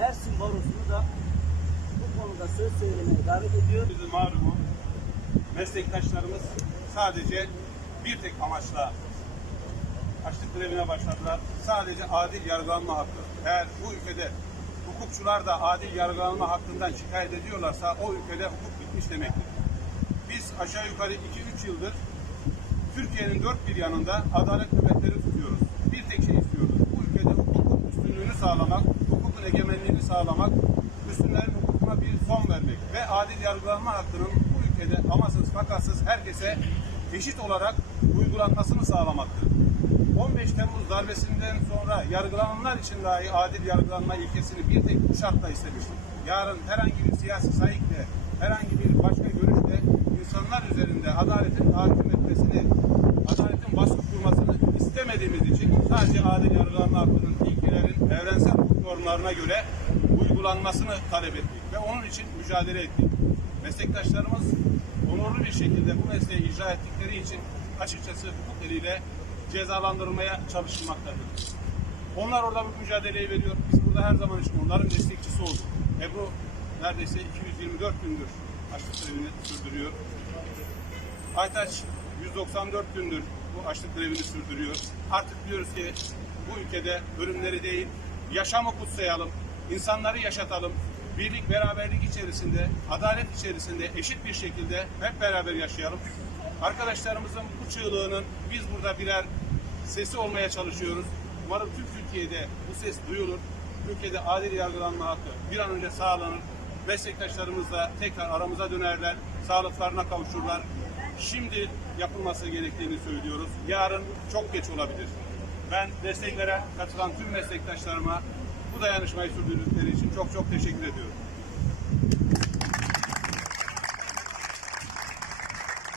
Mersin Barosu'nu da bu konuda söz söylemeye davet ediyor. Bizim malumu meslektaşlarımız sadece bir tek amaçla açlık grevine başladılar. Sadece adil yargılanma hakkı. Eğer bu ülkede hukukçular da adil yargılanma hakkından şikayet ediyorlarsa o ülkede hukuk bitmiş demektir. Biz aşağı yukarı 2-3 yıldır Türkiye'nin dört bir yanında adalet nöbetleri tutuyoruz. Bir tek şey istiyoruz. Bu ülkede hukukun üstünlüğünü sağlamak, hukukun egemenliğini sağlamak, Müslümanların hukukuna bir son vermek ve adil yargılanma hakkının bu ülkede amasız fakatsız herkese eşit olarak uygulanmasını sağlamaktır. 15 Temmuz darbesinden sonra yargılananlar için dahi adil yargılanma ilkesini bir tek bu şartla istemiştik. Yarın herhangi bir siyasi sayıkla, herhangi bir başka görüşle insanlar üzerinde adaletin hakim etmesini, adaletin baskı kurmasını istemediğimiz için sadece adil yargılanma hakkının ilkelerin evrensel normlarına göre uygulanmasını talep ettik ve onun için mücadele ettik. Meslektaşlarımız onurlu bir şekilde bu mesleği icra ettikleri için açıkçası hukuk eliyle cezalandırılmaya çalışılmaktadır. Onlar orada bu mücadeleyi veriyor. Biz burada her zaman için onların destekçisi olduk. Ebru neredeyse 224 gündür açlık grevini sürdürüyor. Aytaç 194 gündür bu açlık grevini sürdürüyor. Artık diyoruz ki bu ülkede ölümleri değil, yaşamı kutsayalım, insanları yaşatalım, birlik beraberlik içerisinde, adalet içerisinde eşit bir şekilde hep beraber yaşayalım. Arkadaşlarımızın bu çığlığının biz burada birer sesi olmaya çalışıyoruz. Umarım tüm Türkiye'de bu ses duyulur. Ülkede adil yargılanma hakkı bir an önce sağlanır. Meslektaşlarımız da tekrar aramıza dönerler, sağlıklarına kavuşurlar. Şimdi yapılması gerektiğini söylüyoruz. Yarın çok geç olabilir. Ben desteklere katılan tüm meslektaşlarıma bu dayanışmayı sürdürdükleri için çok çok teşekkür ediyorum.